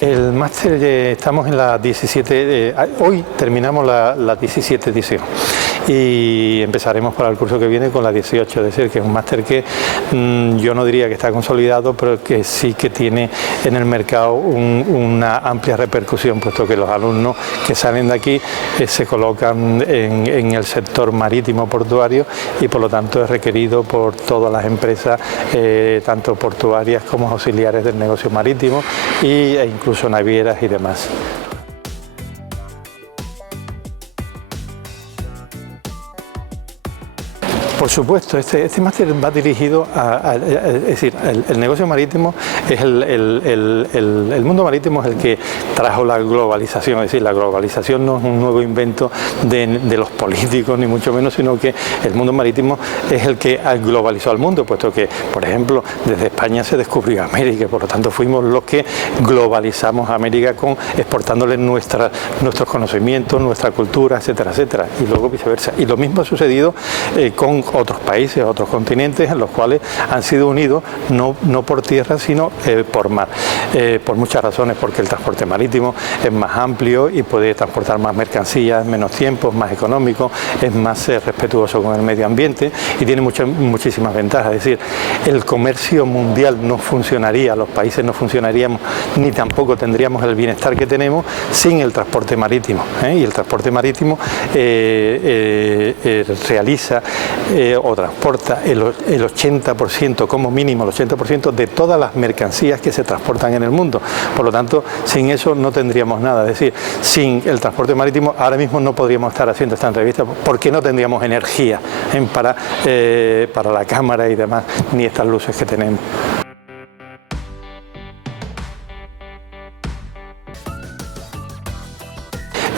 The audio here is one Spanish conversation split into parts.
El máster, estamos en la 17, hoy terminamos la 17 edición y empezaremos para el curso que viene con la 18, es decir, que es un máster que yo no diría que está consolidado, pero que sí que tiene en el mercado una amplia repercusión, puesto que los alumnos que salen de aquí se colocan en el sector marítimo portuario y por lo tanto es requerido por todas las empresas, tanto portuarias como auxiliares del negocio marítimo e incluso navieras y demás. Por supuesto, este máster va dirigido es decir, el negocio marítimo es el mundo marítimo es el que trajo la globalización, es decir, la globalización no es un nuevo invento de los políticos, ni mucho menos, sino que el mundo marítimo es el que globalizó al mundo, puesto que, por ejemplo, desde España se descubrió América, por lo tanto fuimos los que globalizamos a América exportándole nuestros conocimientos, nuestra cultura, etcétera, etcétera, y luego viceversa. Y lo mismo ha sucedido con otros países, otros continentes en los cuales han sido unidos no por tierra sino por mar, por muchas razones, porque el transporte marítimo es más amplio y puede transportar más mercancías en menos tiempo, es más económico, es más respetuoso con el medio ambiente y tiene muchísimas ventajas. Es decir, el comercio mundial no funcionaría, los países no funcionaríamos ni tampoco tendríamos el bienestar que tenemos sin el transporte marítimo, y el transporte marítimo realiza o transporta el 80%, como mínimo el 80% de todas las mercancías que se transportan en el mundo. Por lo tanto, sin eso no tendríamos nada. Es decir, sin el transporte marítimo ahora mismo no podríamos estar haciendo esta entrevista porque no tendríamos energía para la cámara y demás, ni estas luces que tenemos.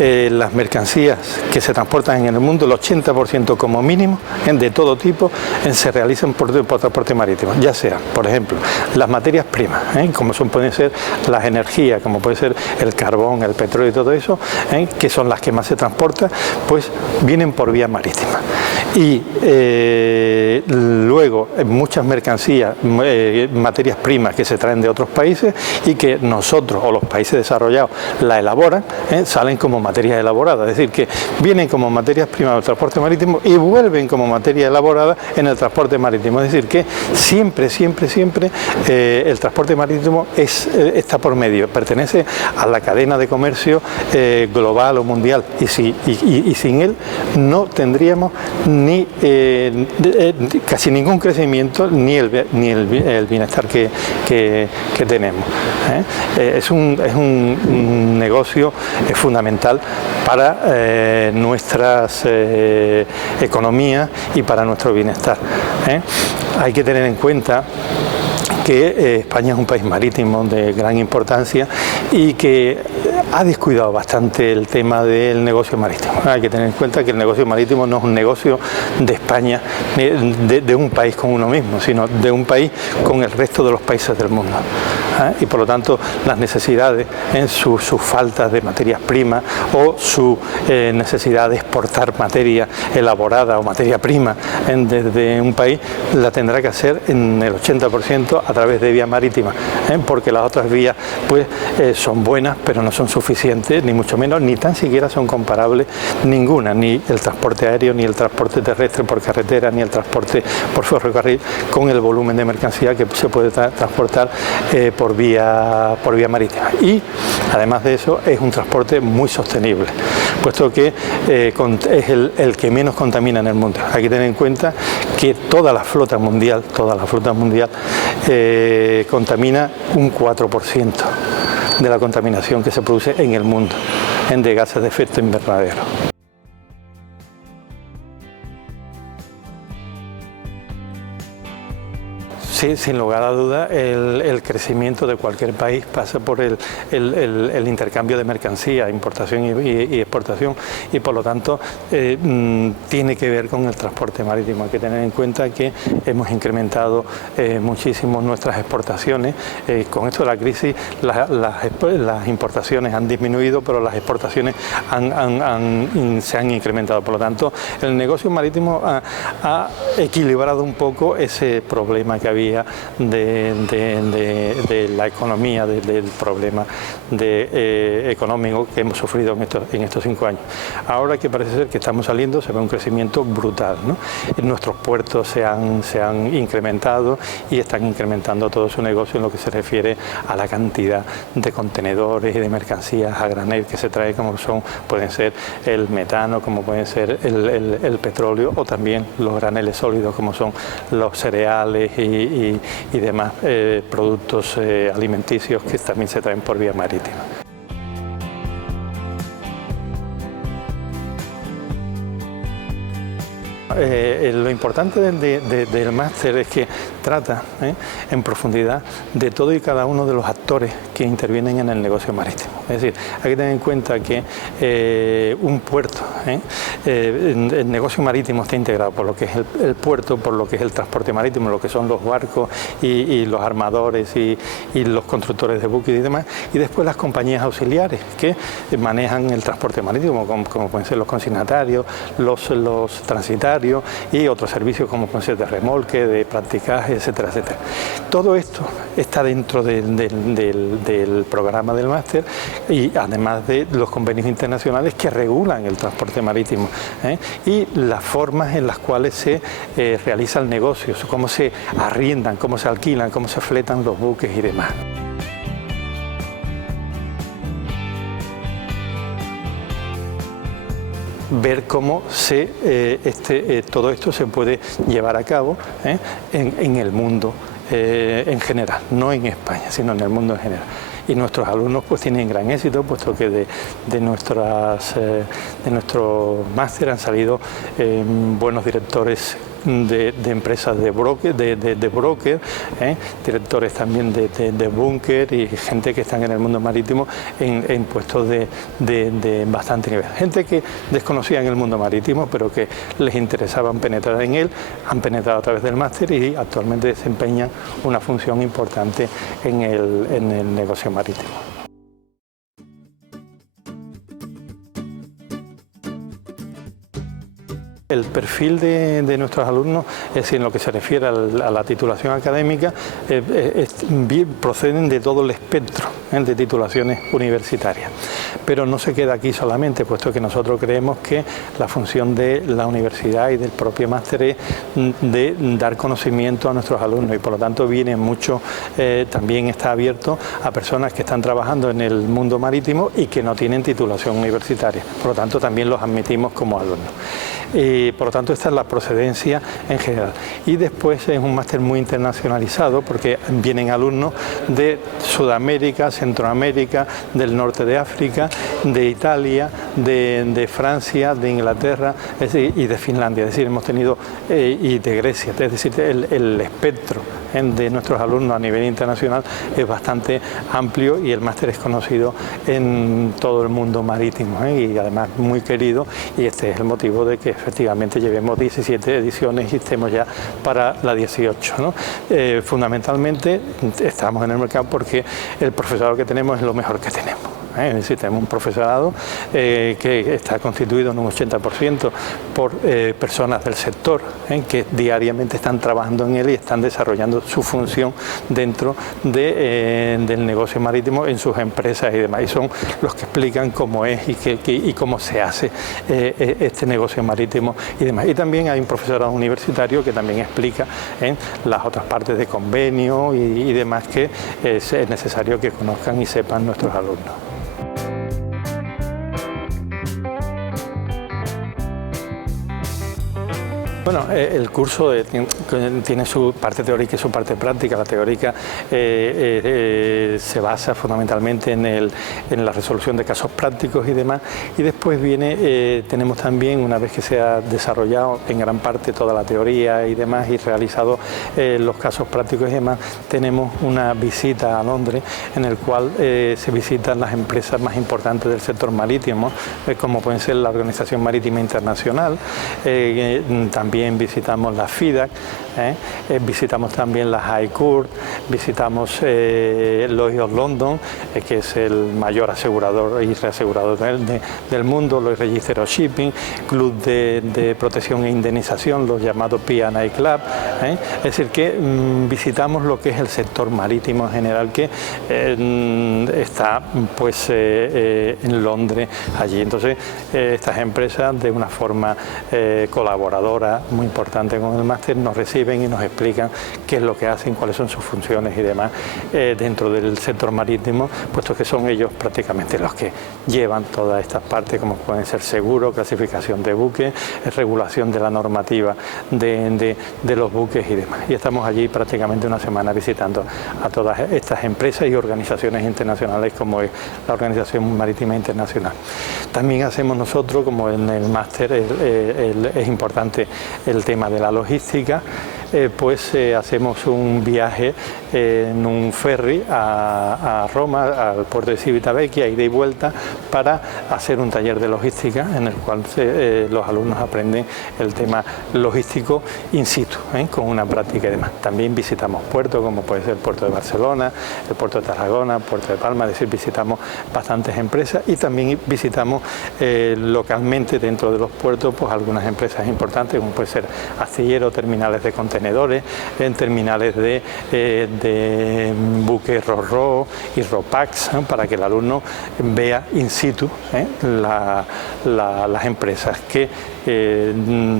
Las mercancías que se transportan en el mundo, el 80% como mínimo, de todo tipo, se realizan por transporte marítimo, ya sea, por ejemplo, las materias primas, como pueden ser las energías, como puede ser el carbón, el petróleo y todo eso, que son las que más se transportan, pues vienen por vía marítima. Y luego muchas mercancías, materias primas que se traen de otros países y que nosotros o los países desarrollados la elaboran, salen como materias elaboradas, es decir, que vienen como materias primas del transporte marítimo y vuelven como materia elaborada en el transporte marítimo, es decir, que siempre el transporte marítimo está por medio, pertenece a la cadena de comercio global o mundial y sin él no tendríamos ni casi ningún crecimiento ni el bienestar que tenemos. Es un negocio fundamental para nuestras economías y para nuestro bienestar. Hay que tener en cuenta que España es un país marítimo de gran importancia y que ha descuidado bastante el tema del negocio marítimo. Hay que tener en cuenta que el negocio marítimo no es un negocio de España, de un país con uno mismo, sino de un país con el resto de los países del mundo. Y por lo tanto las necesidades, sus faltas de materias primas o su necesidad de exportar materia elaborada o materia prima desde un país, la tendrá que hacer en el 80% a través de vía marítima, porque las otras vías pues son buenas pero no son suficientes, ni mucho menos, ni tan siquiera son comparables ninguna, ni el transporte aéreo, ni el transporte terrestre por carretera, ni el transporte por ferrocarril, con el volumen de mercancía que se puede transportar por vía marítima. Y además de eso es un transporte muy sostenible, puesto que es el que menos contamina en el mundo. Hay que tener en cuenta que toda la flota mundial contamina un 4% de la contaminación que se produce en el mundo de gases de efecto invernadero. Sí, sin lugar a duda, el crecimiento de cualquier país pasa por el intercambio de mercancías, importación y exportación, y por lo tanto tiene que ver con el transporte marítimo. Hay que tener en cuenta que hemos incrementado muchísimo nuestras exportaciones. Con esto de la crisis las importaciones han disminuido, pero las exportaciones se han incrementado. Por lo tanto, el negocio marítimo ha equilibrado un poco ese problema que había salía de la economía, del problema económico que hemos sufrido en estos 5 años. Ahora que parece ser que estamos saliendo, se ve un crecimiento brutal, ¿no? Nuestros puertos se han incrementado y están incrementando todo su negocio en lo que se refiere a la cantidad de contenedores y de mercancías a granel que se trae, como pueden ser el metano, como pueden ser el petróleo, o también los graneles sólidos, como son los cereales y demás productos alimenticios que también se traen por vía marítima. Lo importante del máster es que trata en profundidad de todo y cada uno de los actores que intervienen en el negocio marítimo. Es decir, hay que tener en cuenta que un puerto, el negocio marítimo está integrado por lo que es el puerto, por lo que es el transporte marítimo, lo que son los barcos y los armadores y los constructores de buques y demás, y después las compañías auxiliares que manejan el transporte marítimo, como pueden ser los consignatarios, los transitarios y otros servicios como pueden ser de remolque, de practicaje, etcétera, etcétera. Todo esto está dentro del programa del máster, y además de los convenios internacionales que regulan el transporte marítimo y las formas en las cuales se realiza el negocio, cómo se arriendan, cómo se alquilan, cómo se fletan los buques y demás. Ver cómo todo esto se puede llevar a cabo en el mundo en general, no en España, sino en el mundo en general. Y nuestros alumnos pues tienen gran éxito, puesto que de nuestro máster han salido buenos directores de empresas de broker, directores también de búnker y gente que están en el mundo marítimo en puestos de bastante nivel. Gente que desconocían el mundo marítimo, pero que les interesaba penetrar en él, han penetrado a través del máster y actualmente desempeñan una función importante en el negocio marítimo. El perfil de nuestros alumnos, es decir, en lo que se refiere a la titulación académica, proceden de todo el espectro de titulaciones universitarias. Pero no se queda aquí solamente, puesto que nosotros creemos que la función de la universidad y del propio máster es de dar conocimiento a nuestros alumnos, y por lo tanto viene mucho, también está abierto a personas que están trabajando en el mundo marítimo y que no tienen titulación universitaria. Por lo tanto, también los admitimos como alumnos. Por lo tanto, esta es la procedencia en general. Y después es un máster muy internacionalizado, porque vienen alumnos de Sudamérica, Centroamérica, del norte de África, de Italia, de Francia, de Inglaterra, y de Finlandia. Es decir, hemos tenido, y de Grecia. Es decir, el espectro de nuestros alumnos a nivel internacional es bastante amplio, y el máster es conocido en todo el mundo marítimo, y además muy querido, y este es el motivo de que efectivamente llevemos 17 ediciones y estemos ya para la 18, ¿no? Fundamentalmente estamos en el mercado porque el profesorado que tenemos es lo mejor que tenemos. Es decir, tenemos un profesorado que está constituido en un 80% por personas del sector que diariamente están trabajando en él y están desarrollando su función dentro del negocio marítimo en sus empresas y demás. Y son los que explican cómo es y cómo se hace este negocio marítimo y demás. Y también hay un profesorado universitario que también explica las otras partes de convenio y demás que es necesario que conozcan y sepan nuestros alumnos. Bueno, el curso tiene su parte teórica y su parte práctica. La teórica se basa fundamentalmente en la resolución de casos prácticos y demás, y después tenemos también, una vez que se ha desarrollado en gran parte toda la teoría y demás y realizado los casos prácticos y demás, tenemos una visita a Londres en el cual se visitan las empresas más importantes del sector marítimo, como pueden ser la Organización Marítima Internacional, también también visitamos la FIDAC, visitamos también la HighCourt, visitamos Lloyd's London, que es el mayor asegurador y reasegurador del mundo, Lloyd's Register of Shipping, Club de Protección e Indemnización, los llamados P&I Club, es decir, que visitamos lo que es el sector marítimo en general, que está pues en Londres allí. Entonces estas empresas, de una forma colaboradora muy importante con el máster, nos reciben y nos explican qué es lo que hacen, cuáles son sus funciones y demás dentro del sector marítimo, puesto que son ellos prácticamente los que llevan todas estas partes, como pueden ser seguro, clasificación de buques, regulación de la normativa de los buques y demás. Y estamos allí prácticamente una semana visitando a todas estas empresas y organizaciones internacionales, como es la Organización Marítima Internacional. También hacemos nosotros, como en el máster es importante el tema de la logística, pues hacemos un viaje en un ferry a Roma, al puerto de Civitavecchia, ida y vuelta, para hacer un taller de logística en el cual los alumnos aprenden el tema logístico in situ, con una práctica y demás. También visitamos puertos, como puede ser el puerto de Barcelona, el puerto de Tarragona, el puerto de Palma, es decir, visitamos bastantes empresas y también visitamos localmente dentro de los puertos pues algunas empresas importantes, como puede ser astilleros, terminales de contenedores, en terminales de buques RoRo y RoPax, para que el alumno vea in situ las empresas que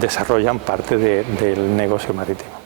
desarrollan parte del negocio marítimo.